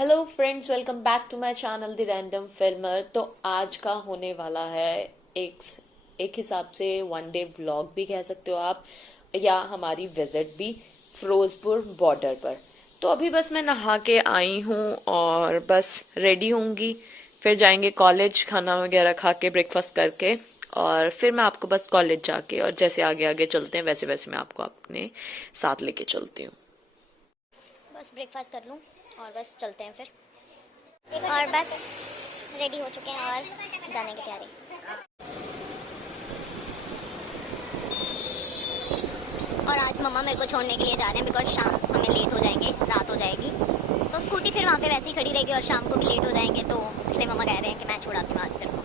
Hello friends, welcome back to my channel the random filmer. तो आज का होने वाला है एक एक हिसाब से वन डे व्लॉग भी कह सकते हो आप, या हमारी विजिट भी फिरोजपुर बॉर्डर पर। तो अभी बस मैं नहा के आई हूँ और बस रेडी होंगी, फिर जाएंगे कॉलेज, खाना वगैरह खा के ब्रेकफास्ट करके, और फिर मैं आपको बस कॉलेज जाके और जैसे आगे आगे चलते हैं वैसे वैसे मैं आपको अपने साथ लेके चलती हूँ। बस ब्रेकफास्ट कर लूँ और बस चलते हैं फिर। और बस रेडी हो चुके हैं और जाने की तैयारी। और आज मम्मा मेरे को छोड़ने के लिए जा रहे हैं बिकॉज शाम हमें लेट हो जाएंगे, रात हो जाएगी, तो स्कूटी फिर वहाँ पे वैसे ही खड़ी रहेगी और शाम को भी लेट हो जाएंगे, तो इसलिए मम्मा कह रहे हैं कि मैं छुड़ाती हूँ आज तेरे को।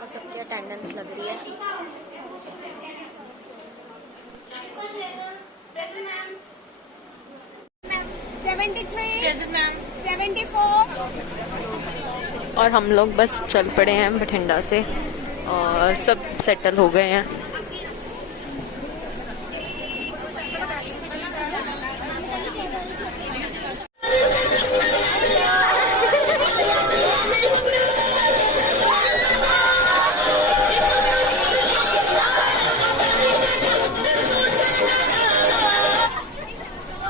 और सबकी अटेंडेंस लग रही है। और हम लोग बस चल पड़े हैं बठिंडा से और सब सेटल हो गए हैं।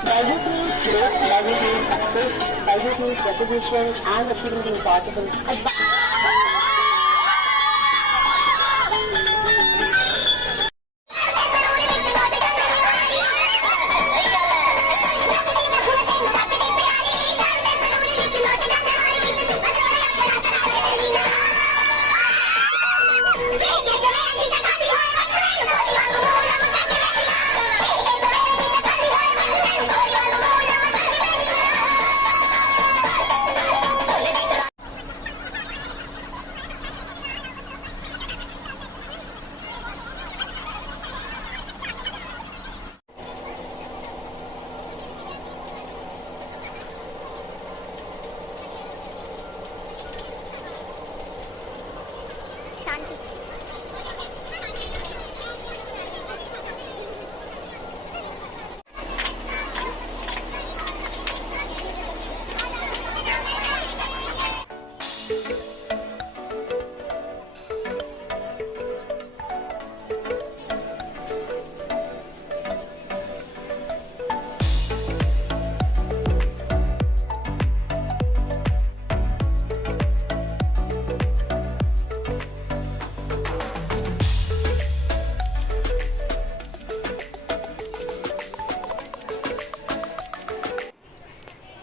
Diversity means growth, diversity means success, diversity means recognition and achieving the impossible. शांति।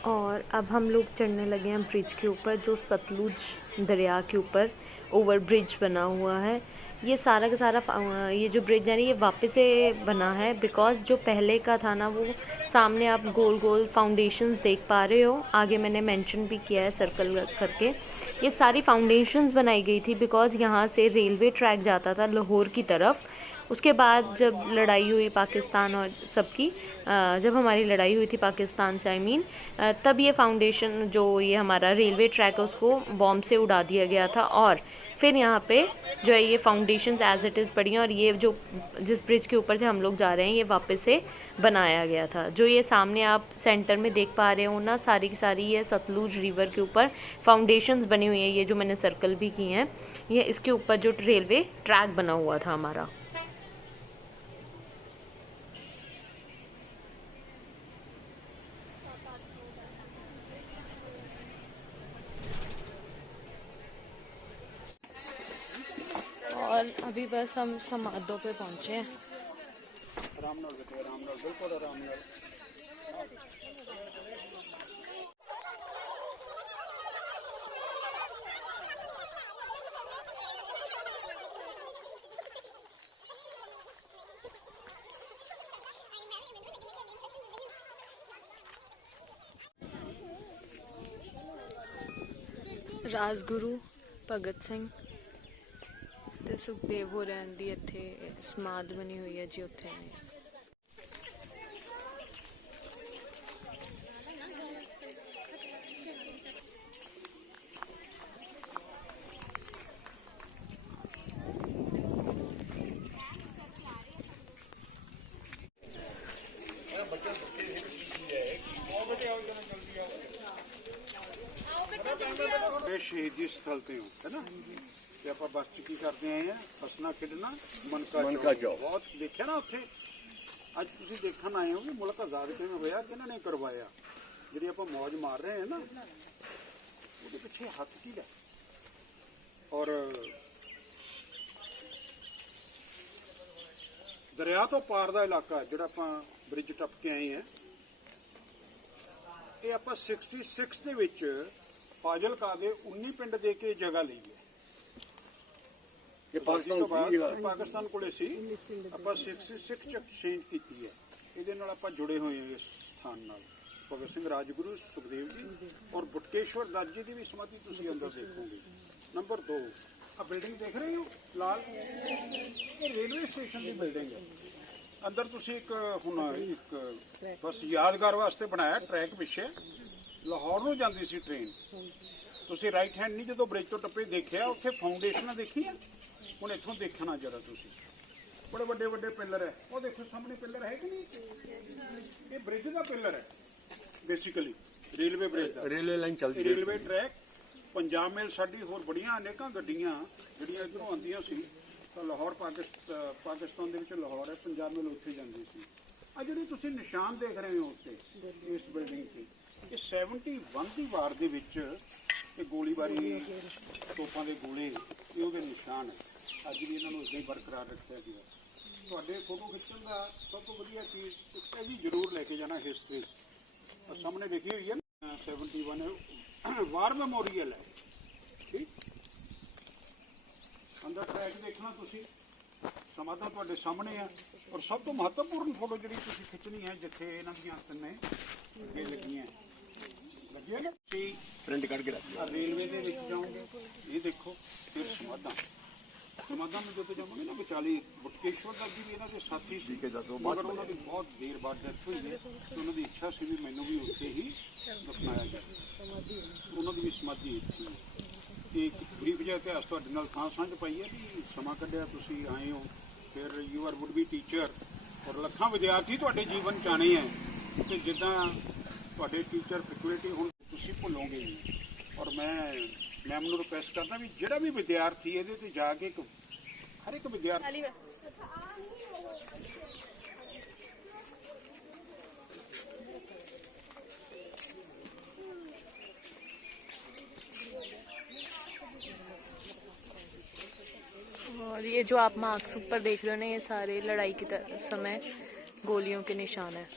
और अब हम लोग चढ़ने लगे हैं ब्रिज के ऊपर, जो सतलुज दरिया के ऊपर ओवर ब्रिज बना हुआ है। ये सारा का सारा ये जो ब्रिज है ना, ये वापस से बना है बिकॉज़ जो पहले का था ना, वो सामने आप गोल गोल फाउंडेशंस देख पा रहे हो, आगे मैंने मेंशन भी किया है सर्कल करके। ये सारी फाउंडेशंस बनाई गई थी बिकॉज़ यहाँ से रेलवे ट्रैक जाता था लाहौर की तरफ। उसके बाद जब लड़ाई हुई पाकिस्तान और सबकी, जब हमारी लड़ाई हुई थी पाकिस्तान से, आई मीन, तब ये फाउंडेशन जो ये हमारा रेलवे ट्रैक है उसको बॉम्ब से उड़ा दिया गया था, और फिर यहाँ पे जो है ये फाउंडेशंस एज इट इज़ पड़ी हैं। और ये जो जिस ब्रिज के ऊपर से हम लोग जा रहे हैं ये वापस से बनाया गया था। जो ये सामने आप सेंटर में देख पा रहे हो ना, सारी की सारी ये सतलुज रिवर के ऊपर फाउंडेशंस बनी हुई हैं। ये जो मैंने सर्कल भी की हैं, ये इसके ऊपर जो रेलवे ट्रैक बना हुआ था हमारा। और अभी बस हम समाधो पे पहुंचे हैं। बिल्कुल आराम। राजगुरु भगत सिंह ਤੇ ਸੁਖਦੇਵ ਹੋਰਾਂ ਦੀ ਇੱਥੇ ਸਮਾਧ ਬਣੀ ਹੋਈ ਹੈ ਜੀ, ਉੱਥੇ ਸ਼ਹੀਦੀ ਸਥਲ ਤੇ ਹੋ, ਹੈ ਨਾ। ਤੇ ਆਪਾਂ ਬੱਸ 'ਚ ਕੀ ਕਰਦੇ ਆਏ ਆ, ਹੱਸਣਾ ਖੇਡਣਾ ਮਨਕਾ ਚੌਕ ਬਹੁਤ ਦੇਖਿਆ ਨਾ ਉੱਥੇ। ਅੱਜ ਤੁਸੀਂ ਦੇਖਣ ਆਏ ਹੋ ਕਿ ਮੁਲਕ ਆਜ਼ਾਦ ਕਿਵੇਂ ਹੋਇਆ, ਕਿਹਨਾਂ ਨੇ ਕਰਵਾਇਆ। ਜਿਹੜੀ ਆਪਾਂ ਮੌਜ ਮਾਰ ਰਹੇ ਹਾਂ ਨਾ, ਉਹਦੇ ਪਿੱਛੇ ਹੱਥ ਕੀ ਹੈ। ਔਰ ਦਰਿਆ ਤੋਂ ਪਾਰ ਦਾ ਇਲਾਕਾ ਜਿਹੜਾ ਆਪਾਂ ਬ੍ਰਿਜ ਟੱਪ ਕੇ ਆਏ ਆ, ਇਹ ਆਪਾਂ 66 ਦੇ ਵਿੱਚ ਫਾਜ਼ਿਲਕਾ ਦੇ 19 ਪਿੰਡ ਦੇ ਕੇ ਜਗ੍ਹਾ ਲਈ ਹੈ। ਇਹ ਪਾਕਿਸਤਾਨ ਕੋਲੇ ਸੀ, ਆਪਾਂ 66 ਚ ਐਕਸਚੇਂਜ ਕੀਤੀ ਹੈ। ਇਹਦੇ ਨਾਲ ਆਪਾਂ ਜੁੜੇ ਹੋਏ ਹਾਂ ਇਸ ਸਥਾਨ ਨਾਲ। ਭਗਤ ਸਿੰਘ ਰਾਜਗੁਰੂ, ਸੁਖਦੇਵ ਜੀ ਔਰ ਬਟਕੇਸ਼ਵਰ ਦੱਤ ਜੀ ਦੀ ਵੀ ਸਮਾਧੀ ਤੁਸੀਂ ਅੰਦਰ ਦੇਖੋਗੇ। ਨੰਬਰ 2 ਆ ਬਿਲਡਿੰਗ ਦੇਖ ਰਹੇ ਹੋ ਲਾਲ, ਇਹ ਰੇਲਵੇ ਸਟੇਸ਼ਨ ਦੀ ਬਿਲਡਿੰਗ ਹੈ। ਅੰਦਰ ਤੁਸੀਂ ਇੱਕ ਬਸ ਯਾਦਗਾਰ ਵਾਸਤੇ ਬਣਾਇਆ ਟਰੈਕ ਪਿੱਛੇ। ਲਾਹੌਰ ਨੂੰ ਜਾਂਦੀ ਸੀ ਟ੍ਰੇਨ, ਤੁਸੀਂ ਰਾਈਟ ਹੈਂਡ ਨਹੀਂ ਜਦੋਂ ਬ੍ਰਿਜ ਤੋਂ ਟੱਪੇ ਦੇਖਿਆ, ਉੱਥੇ ਫਾਊਂਡੇਸ਼ਨਾਂ ਦੇਖੀਆਂ। ਹੁਣ ਇੱਥੋਂ ਦੇਖਣਾ ਜਰਾ ਤੁਸੀਂ, ਬੜੇ ਵੱਡੇ ਵੱਡੇ ਪਿੱਲਰ ਹੈ। ਉਹ ਦੇਖੋ ਸਾਹਮਣੇ ਪਿੱਲਰ ਹੈ ਕਿ ਨਹੀਂ, ਇਹ ਬ੍ਰਿਜ ਦਾ ਪਿੱਲਰ ਹੈ ਬੇਸਿਕਲੀ, ਰੇਲਵੇ ਬ੍ਰਿਜ ਦਾ। ਰੇਲਵੇ ਲਾਈਨ ਚੱਲਦੀ, ਰੇਲਵੇ ਟਰੈਕ। ਪੰਜਾਬ ਮੇਲ ਸਾਡੀ ਹੋਰ ਬੜੀਆਂ ਅਨੇਕਾਂ ਗੱਡੀਆਂ ਜਿਹੜੀਆਂ ਇੱਧਰੋਂ ਆਉਂਦੀਆਂ ਸੀ ਤਾਂ ਲਾਹੌਰ ਪਾਕਿਸਤਾਨ ਦੇ ਵਿੱਚ ਲਾਹੌਰ ਹੈ, ਪੰਜਾਬ ਮੇਲ ਉੱਥੇ ਜਾਂਦੀ ਸੀ। ਆ ਜਿਹੜੀ ਤੁਸੀਂ ਨਿਸ਼ਾਨ ਦੇਖ ਰਹੇ ਹੋ ਉੱਤੇ ਇਸ ਬਿਲਡਿੰਗ ਤੇ, ਇਹ 71 ਦੀ ਵਾਰ ਦੇ ਵਿੱਚ ਇਹ ਗੋਲੀਬਾਰੀ, ਤੋਪਾਂ ਦੇ ਗੋਲੇ, ਇਹ ਉਹਦੇ ਨਿਸ਼ਾਨ ਹੈ। ਅੱਜ ਵੀ ਇਹਨਾਂ ਨੂੰ ਇਦਾਂ ਹੀ ਬਰਕਰਾਰ ਰੱਖਿਆ ਗਿਆ। ਤੁਹਾਡੇ ਫੋਟੋ ਖਿੱਚਣ ਦਾ ਸਭ ਤੋਂ ਵਧੀਆ ਚੀਜ਼ ਇਹ ਵੀ ਜ਼ਰੂਰ ਲੈ ਕੇ ਜਾਣਾ ਹਿਸਟਰੀ। ਸਾਹਮਣੇ ਲਿਖੀ ਹੋਈ ਹੈ ਨਾ 71 ਵਾਰ ਮੈਮੋਰੀਅਲ ਹੈ। ਠੀਕ, ਅੰਦਰ ਟਰੈਕ ਦੇਖਣਾ ਤੁਸੀਂ, ਸਮਾਧਾਂ ਤੁਹਾਡੇ ਸਾਹਮਣੇ ਆ। ਔਰ ਸਭ ਤੋਂ ਮਹੱਤਵਪੂਰਨ ਫੋਟੋ ਜਿਹੜੀ ਤੁਸੀਂ ਖਿੱਚਣੀ ਹੈ, ਜਿੱਥੇ ਇਹਨਾਂ ਦੀਆਂ ਤਿੰਨੇ ਅੱਗੇ ਲੱਗੀਆਂ ਨਾ, ਤੁਸੀਂ ਪ੍ਰਿੰਟ ਕੱਢ ਕੇ ਰੱਖ ਰੇਲਵੇ ਦੇ ਵਿੱਚ ਜਾਓਗੇ, ਇਹ ਦੇਖੋ। ਫਿਰ ਸਮਾਧਾਂ ਮੈਂ ਜਦੋਂ ਜਾਵਾਂਗੇ ਨਾ, ਵਿਚਾਲੀ ਬਟਕੇਸ਼ਵਰ ਦਾ ਵੀ ਇਹਨਾਂ ਦੇ ਸਾਥੀ ਸੀ, ਮਗਰ ਉਹਨਾਂ ਦੀ ਬਹੁਤ ਦੇਰ ਬਾਅਦ ਡੈਥ ਹੋਈ ਹੈ। ਉਹਨਾਂ ਦੀ ਇੱਛਾ ਸੀ ਵੀ ਮੈਨੂੰ ਵੀ ਉੱਥੇ ਹੀ ਦਫਨਾਇਆ ਜਾਵੇ, ਉਹਨਾਂ ਦੀ ਵੀ ਸਮਾਧੀ ਇੱਥੇ ਹੈ। ਤੇ ਇੱਕ ਬਰੀਫ ਜਿਹਾ ਇਤਿਹਾਸ ਤੁਹਾਡੇ ਨਾਲ ਸਾਂਝ ਪਾਈ ਹੈ ਵੀ ਸਮਾਂ ਕੱਢਿਆ, ਤੁਸੀਂ ਆਏ ਹੋ। ਫਿਰ you are wood B teacher, ਔਰ ਲੱਖਾਂ ਵਿਦਿਆਰਥੀ ਤੁਹਾਡੇ ਜੀਵਨ 'ਚ ਆਣੇ ਹੈ। ਅਤੇ ਜਿੱਦਾਂ ਤੁਹਾਡੇ ਟੀਚਰ ਫੈਕਲਟੀ ਹੁਣ ਤੁਸੀਂ ਭੁੱਲੋਗੇ ਨਹੀਂ। ਔਰ ਮੈਂ ਮੈਮ ਨੂੰ ਰਿਕੁਐਸਟ ਕਰਦਾ ਵੀ ਜਿਹੜਾ ਵੀ ਵਿਦਿਆਰਥੀ ਇਹਦੇ ਤੇ ਜਾ ਕੇ ਹਰ ਇੱਕ ਵਿਦਿਆਰਥੀ और ये जो आप मार्क्स ऊपर देख रहे हो ना, ये सारे लड़ाई के समय गोलियों के निशान है।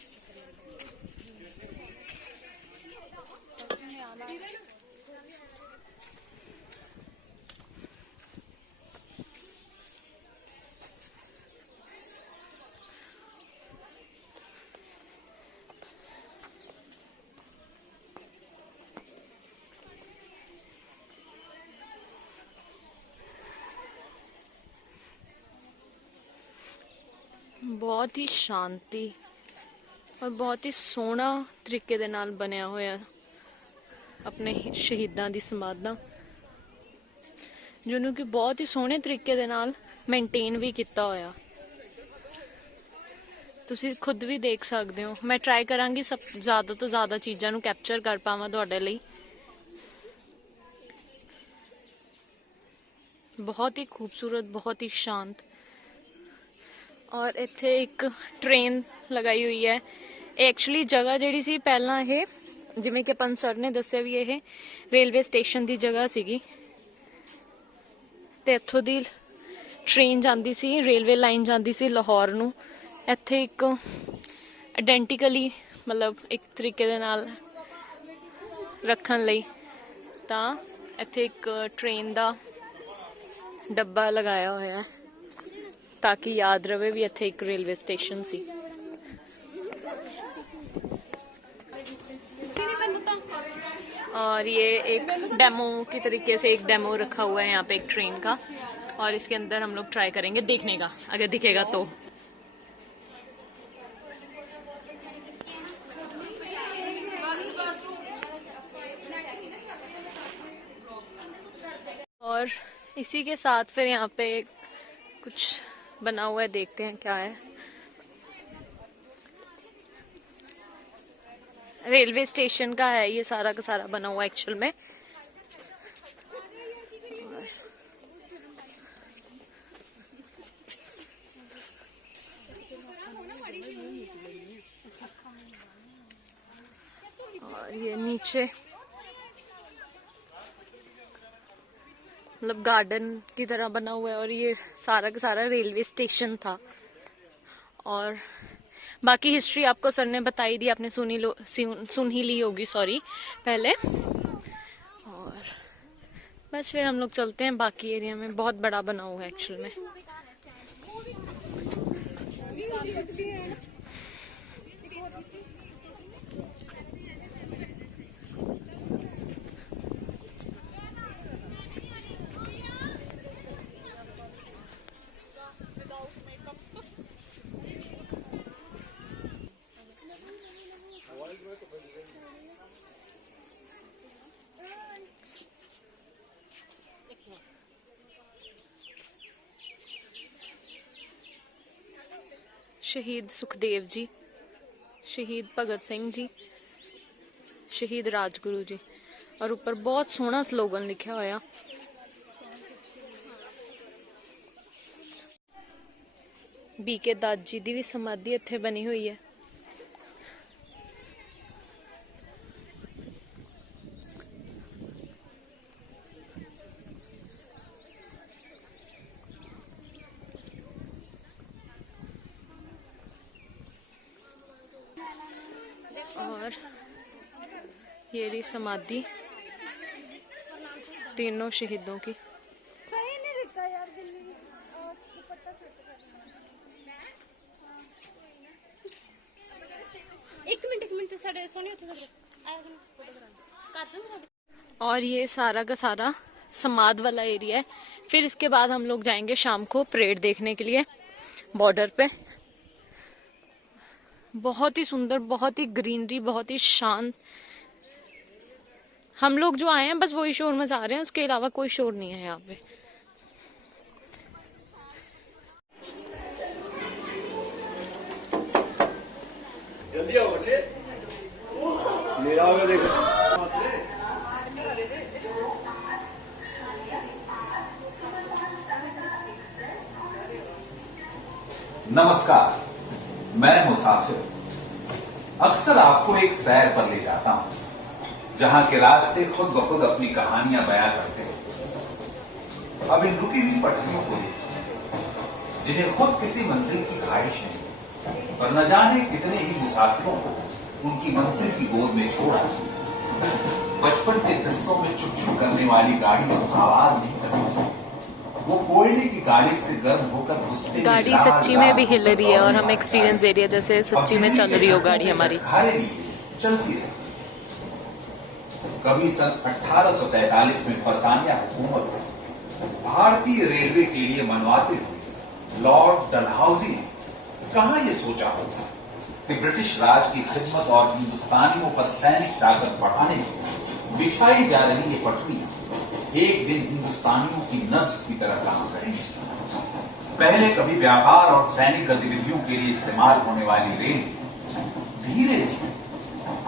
बहुत ही शांति और बहुत ही सोहना तरीके दे नाल बनया होया अपने शहीदां दी समाधां, जिन्हों कि बहुत ही सोहने तरीके दे नाल मेनटेन भी किया होया। तुसी खुद भी देख सकते हो। मैं ट्राई करांगी सब ज़्यादा तो ज़्यादा चीज़ां नूं कैप्चर कर पावां तुहाडे लई। बहुत ही खूबसूरत, बहुत ही शांत। और इत्थे एक ट्रेन लगाई हुई है। एक्चुअली जगह जिहड़ी सी पहलां ये जिवें कि अपन सर ने दस्सिया भी ये रेलवे स्टेशन की जगह सीगी, ते इत्थों दी ट्रेन जाती सी, रेलवे लाइन जाती सी लाहौर नूं। इत्थे एक आइडेंटिकली मतलब एक तरीके दे नाल रखण लई तां इत्थे एक ट्रेन दा डब्बा लगाया होया है ताकि याद रहे भी इत्थे एक रेलवे स्टेशन सी। और ये एक डेमो की तरीके से एक डेमो रखा हुआ है यहाँ पे एक ट्रेन का, और इसके अंदर हम लोग ट्राई करेंगे देखने का, अगर दिखेगा तो। और इसी के साथ फिर यहाँ पे कुछ बना हुआ है, देखते हैं क्या है। रेलवे स्टेशन का है ये सारा का सारा बना हुआ एक्चुअल में। और ये नीचे मतलब गार्डन की तरह बना हुआ है, और ये सारा का सारा रेलवे स्टेशन था। और बाकी हिस्ट्री आपको सर ने बताई दी, आपने सुन ही ली होगी, सॉरी, पहले। और बस फिर हम लोग चलते हैं बाकी एरिया में। बहुत बड़ा बना हुआ है एक्चुअल में। शहीद सुखदेव जी, शहीद भगत सिंह जी, शहीद राजगुरु जी, और ऊपर बहुत सोहना स्लोगन लिखा होया। बीके दत्त जी की भी समाधि इत्थे बनी हुई है। और ये रही समाधि तीनों शहीदों की। एक मिनट और ये सारा का सारा समाध वाला एरिया है। फिर इसके बाद हम लोग जाएंगे शाम को परेड देखने के लिए बॉर्डर पे। बहुत ही सुंदर, बहुत ही ग्रीनरी, बहुत ही शांत। हम लोग जो आए हैं बस वही शोर मचा रहे हैं, उसके अलावा कोई शोर नहीं है यहाँ पे। जल्दी आओ बच्चे, मेरा होगा देखो। नमस्कार, मैं मुसाफिर अक्सर आपको एक सैर पर ले जाता हूं, जहां के रास्ते खुद ब खुद अपनी कहानियां बयां करते हैं। अब इन रुकी हुई पटरियों को देखिए, जिन्हें खुद किसी मंजिल की ख्वाहिश नहीं, पर न जाने कितने ही मुसाफिरों को उनकी मंजिल की गोद में छोड़ा। बचपन के किस्सों में चुप चुप करने वाली गाड़ी आवाज नहीं करती, वो कोयले की गाड़ी से गर्म होकर गुस्से में गाड़ी सच्ची में भी हिल रही है और हम एक्सपीरियंस दे रही है जैसे सच्ची में चल रही हो गाड़ी हमारी। चलती रही। कभी सन 1843 में बरतानिया हुकूमत को भारतीय रेलवे के लिए मनवाते हुए लॉर्ड डलहौजी ने कहां यह सोचा होता कि ब्रिटिश राज की खिदमत और हिंदुस्तानियों पर सैनिक ताकत बढ़ाने के लिए बिछाई जा रही ये पटरियां एक दिन हिंदुस्तानियों की नब्ज की तरह काम करेंगे। पहले कभी व्यापार और सैनिक गतिविधियों के लिए इस्तेमाल होने वाली रेलवे धीरे धीरे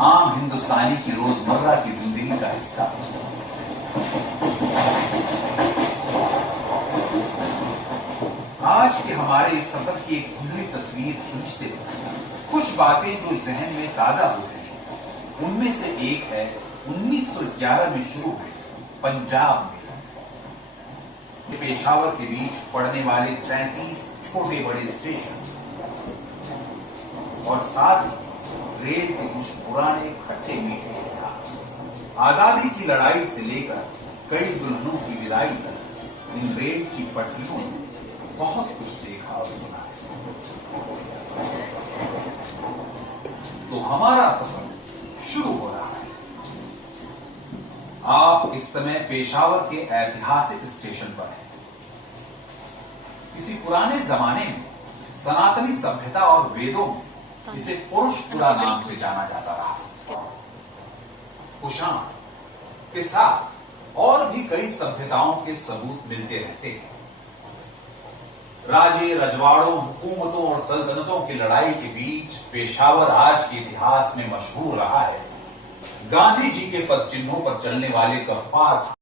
आम हिंदुस्तानी की रोजमर्रा की जिंदगी का हिस्सा। आज के हमारे इस सफर की एक धुंधली तस्वीर खींचते हुए कुछ बातें जो जहन में ताजा होती हैं, उनमें से एक है 1911 में शुरू हुए पंजाब में पेशावर के बीच पड़ने वाले 37 छोटे बड़े स्टेशन और साथ ही रेल के कुछ पुराने खट्टे मीठे इतिहास। आजादी की लड़ाई से लेकर कई दुल्हनों की विदाई तक इन रेल की पटरियों ने बहुत कुछ देखा और सुना है। तो हमारा सफर शुरू हो रहा है। आप इस समय पेशावर के ऐतिहासिक स्टेशन पर हैं। किसी पुराने जमाने में सनातनी सभ्यता और वेदों में इसे पुरुषपुरा नाम से जाना जाता रहा। कुषाण के साथ और भी कई सभ्यताओं के सबूत मिलते रहते हैं। राजे, रजवाड़ों, हुकूमतों और सल्तनतों की लड़ाई के बीच पेशावर आज के इतिहास में मशहूर रहा है गांधी जी के पद चिन्हों पर चलने वाले गफ्फार,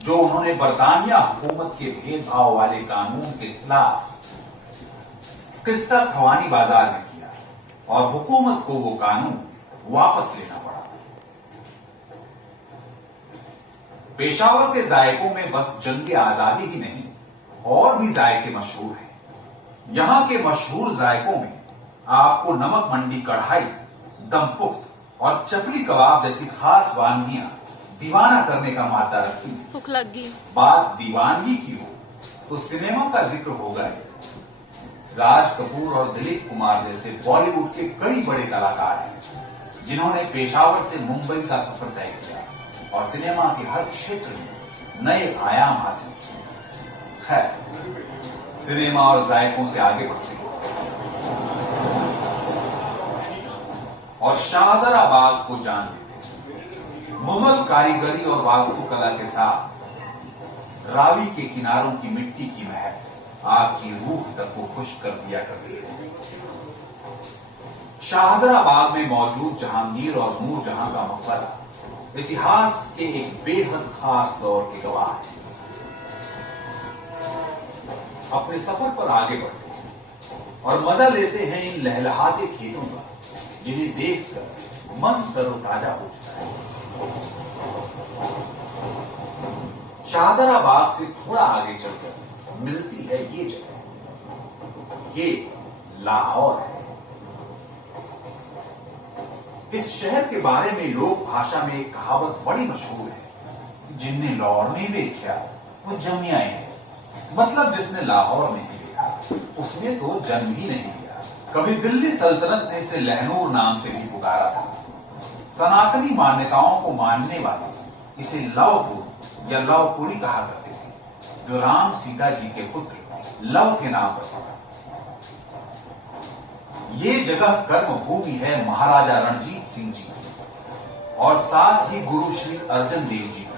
जो उन्होंने बरतानिया हुकूमत के भेदभाव वाले कानून के खिलाफ किस्सा खवानी बाजार में किया और हुकूमत को वो कानून वापस लेना पड़ा। पेशावर के जायकों में बस जंग आजादी ही नहीं, और भी जायके मशहूर हैं। यहां के मशहूर जायकों में आपको नमक मंडी कढ़ाई, दमपुख्त और चपली कबाब जैसी खास वानगियां दीवाना करने का मादा रखती हैं। भूख लग गई। बात दीवानगी की हो तो सिनेमा का जिक्र होगा ही। राज कपूर और दिलीप कुमार जैसे बॉलीवुड के कई बड़े कलाकार हैं जिन्होंने पेशावर से मुंबई का सफर तय किया और सिनेमा के हर क्षेत्र में नए आयाम हासिल किए। खैर, सिनेमा और जायकों से आगे बढ़ते हैं और शाहदरा बाग को जान लेते हैं। मुगल कारीगरी और वास्तुकला के साथ रावी के किनारों की मिट्टी की महक आपकी रूह तक को खुश कर दिया करती है। शाहदरा बाग में मौजूद जहांगीर और नूरजहां का मकबरा इतिहास के एक बेहद खास दौर के गवाह है। अपने सफर पर आगे बढ़ते हैं और मजा लेते हैं इन लहलहाते खेतों का, जिन्हें देखकर मन तरोताजा हो जाता है। शाहदरा बाग से थोड़ा आगे चलकर मिलती है ये जगह, ये लाहौर है। इस शहर के बारे में लोक भाषा में एक कहावत बड़ी मशहूर है, जिनने लाहौर नहीं देखा वो जमिया है। मतलब जिसने लाहौर नहीं देखा उसने तो जन्म ही नहीं लिया। कभी दिल्ली सल्तनत ने इसे लहनूर नाम से भी पुकारा था। सनातनी मान्यताओं को मानने वाले इसे लवपुर या लवपुरी कहा करते थे, जो राम सीता जी के पुत्र लव के नाम पर था। ये जगह कर्म भूमि है महाराजा रणजीत सिंह जी की और साथ ही गुरु श्री अर्जन देव जी की,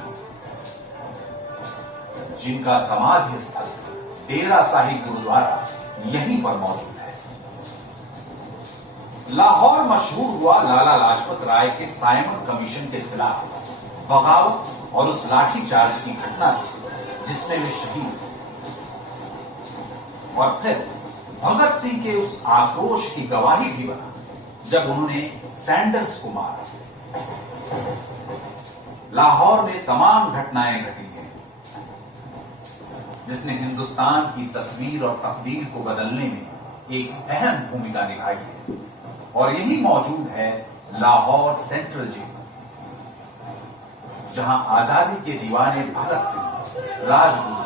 जिनका समाधि स्थल डेरा साहिब गुरुद्वारा यहीं पर मौजूद है। लाहौर मशहूर हुआ लाला लाजपत राय के साइमन कमीशन के खिलाफ बगावत और उस लाठीचार्ज की घटना से, जिसमें वे शहीद, और फिर भगत सिंह के उस आक्रोश की गवाही भी बना जब उन्होंने सैंडर्स को मारा। लाहौर में तमाम घटनाएं घटी हैं जिसने हिंदुस्तान की तस्वीर और तकदीर को बदलने में एक अहम भूमिका निभाई है, और यही मौजूद है लाहौर सेंट्रल जेल, जहां आजादी के दीवाने भगत सिंह, राजगुरु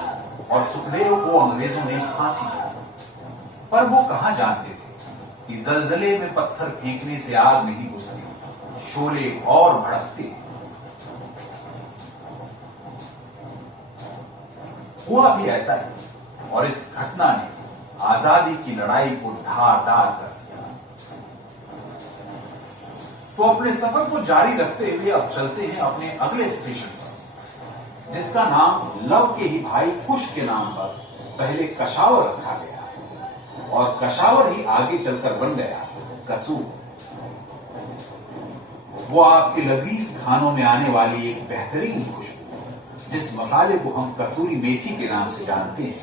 और सुखदेव को अंग्रेजों ने फांसी दी। पर वो कहां जानते थे कि जलजले में पत्थर फेंकने से आग नहीं बुझती, शोले और भड़कते। हुआ भी ऐसा ही, और इस घटना ने आजादी की लड़ाई को धारदार कर दिया। तो अपने सफर को जारी रखते हुए अब चलते हैं अपने अगले स्टेशन पर, जिसका नाम लव के ही भाई कुश के नाम पर पहले कशावर रखा गया और कशावर ही आगे चलकर बन गया कसूर। वो आपके लजीज खानों में आने वाली एक बेहतरीन खुशबू, जिस मसाले को हम कसूरी मेथी के नाम से जानते हैं,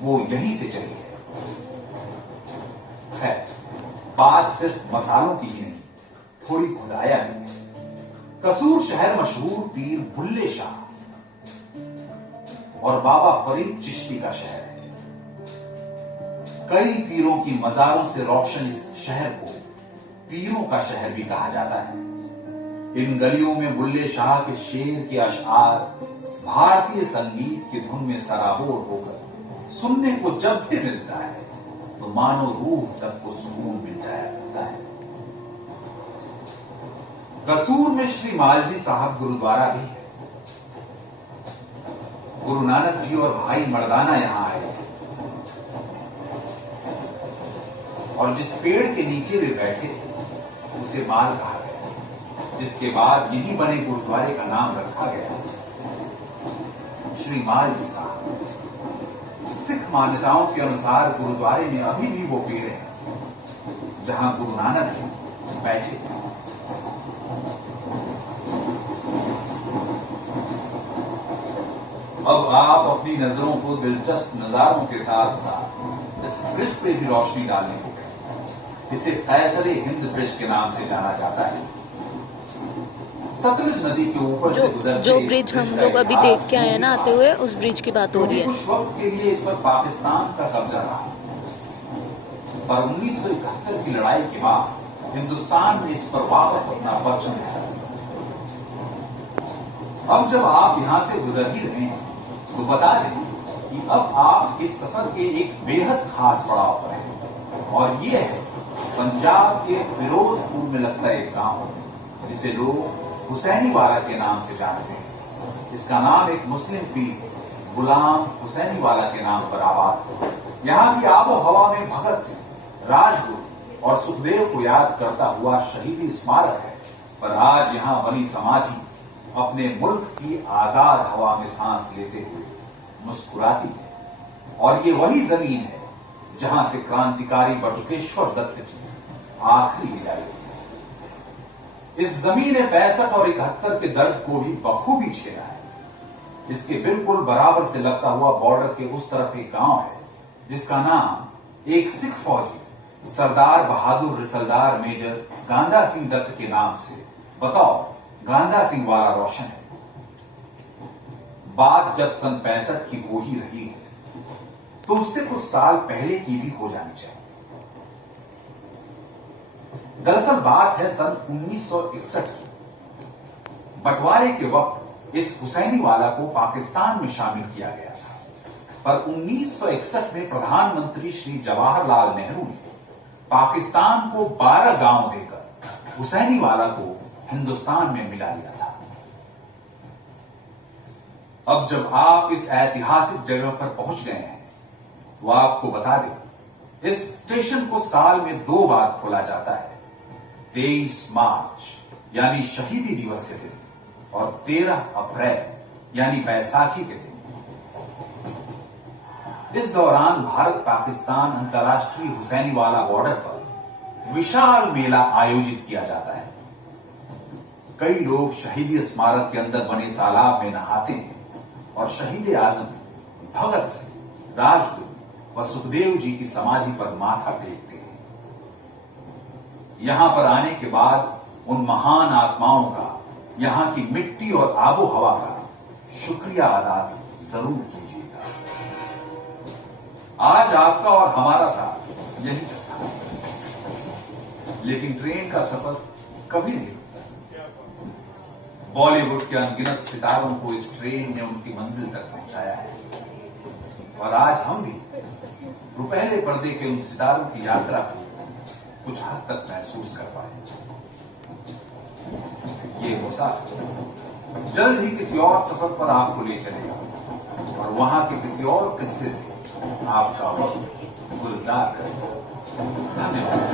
वो यहीं से चली है। खैर, बात सिर्फ मसालों की ही नहीं, थोड़ी खुदाया भी। कसूर शहर मशहूर पीर बुल्ले शाह और बाबा फरीद चिश्ती का शहर है। कई पीरों की मजारों से रोशन इस शहर को पीरों का शहर भी कहा जाता है। इन गलियों में बुल्ले शाह के शेर के अशआर भारतीय संगीत की धुन में सराबोर होकर सुनने को जब भी मिलता है तो मानो रूह तक को सुकून मिल जाया करता है। कसूर में श्री मालजी साहब गुरुद्वारा भी है। गुरु नानक जी और भाई मर्दाना यहां आए थे, और जिस पेड़ के नीचे वे बैठे थे उसे माल कहा गया, जिसके बाद यहीं बने गुरुद्वारे का नाम रखा गया श्री मालजी साहब। सिख मान्यताओं के अनुसार गुरुद्वारे में अभी भी वो पेड़ है जहां गुरु नानक जी बैठे थे। अब आप अपनी नजरों को दिलचस्प नजारों के साथ साथ इस ब्रिज पे भी रोशनी डालने को कहें। इसे कैसरे हिंद ब्रिज के नाम से जाना जाता है। सतलुज नदी के ऊपर से गुजरते जो इस ब्रिज हम का लोग अभी इतिहास देख के आए हैं ना आते हुए, उस ब्रिज की बात हो रही है। उस वक्त के लिए इस पर पाकिस्तान का कब्जा रहा, पर 1971 की लड़ाई के बाद हिंदुस्तान ने इस पर वापस अपना परचम लहराया। अब जब आप यहां से गुजर ही रहे हैं तो बता दें कि अब आप इस सफर के एक बेहद खास पड़ाव पर हैं, और ये है पंजाब के फिरोजपुर में लगता एक गांव जिसे लोग हुसैनी वाला के नाम से जानते हैं। इसका नाम एक मुस्लिम पीर गुलाम हुसैनी वाला के नाम पर आबाद है। यहाँ की आबो हवा में भगत सिंह, राजगुरु और सुखदेव को याद करता हुआ शहीदी स्मारक है, पर आज यहाँ बनी समाधि अपने मुल्क की आजाद हवा में सांस लेते हुए मुस्कुराती है। और ये वही जमीन है जहां से क्रांतिकारी बटुकेश्वर दत्त की आखिरी विदाई हुई। इस जमीन ने 65 और 71 के दर्द को भी बखूबी झेला है। इसके बिल्कुल बराबर से लगता हुआ बॉर्डर के उस तरफ एक गांव है जिसका नाम एक सिख फौजी सरदार बहादुर रिसलदार मेजर गांधा सिंह दत्त के नाम से बतौर गांधा सिंह वाला रोशन है। बात जब सन 65 की हो ही रही है तो उससे कुछ साल पहले की भी हो जानी चाहिए। दरअसल बात है सन 1961 की। बंटवारे के वक्त इस हुसैनी वाला को पाकिस्तान में शामिल किया गया था, पर 1961 में प्रधानमंत्री श्री जवाहरलाल नेहरू ने पाकिस्तान को 12 गांव देकर हुसैनी वाला को हिंदुस्तान में मिला लिया था। अब जब आप इस ऐतिहासिक जगह पर पहुंच गए हैं तो आपको बता दें, इस स्टेशन को साल में 2 बार खोला जाता है, 23 मार्च यानी शहीदी दिवस के दिन और 13 अप्रैल यानी बैसाखी के दिन। इस दौरान भारत पाकिस्तान अंतर्राष्ट्रीय हुसैनी वाला बॉर्डर पर विशाल मेला आयोजित किया जाता है। कई लोग शहीदी स्मारक के अंदर बने तालाब में नहाते हैं और शहीद आजम भगत सिंह, राजगुरु व सुखदेव जी की समाधि पर माथा टेकते हैं। यहां पर आने के बाद उन महान आत्माओं का यहां की मिट्टी और आबो हवा का शुक्रिया अदा जरूर कीजिएगा। आज आपका और हमारा साथ यही तक था, लेकिन ट्रेन का सफर कभी नहीं रुकता। बॉलीवुड के अनगिनत सितारों को इस ट्रेन ने उनकी मंजिल तक पहुंचाया है, और आज हम भी रुपहले पर्दे के उन सितारों की यात्रा को कुछ हद तक महसूस कर पाए। ये मुसाफिर जल्द ही किसी और सफर पर आपको ले चलेगा और वहां के किसी और किस्से से आपका वक्त गुलजार करेगा। धन्यवाद।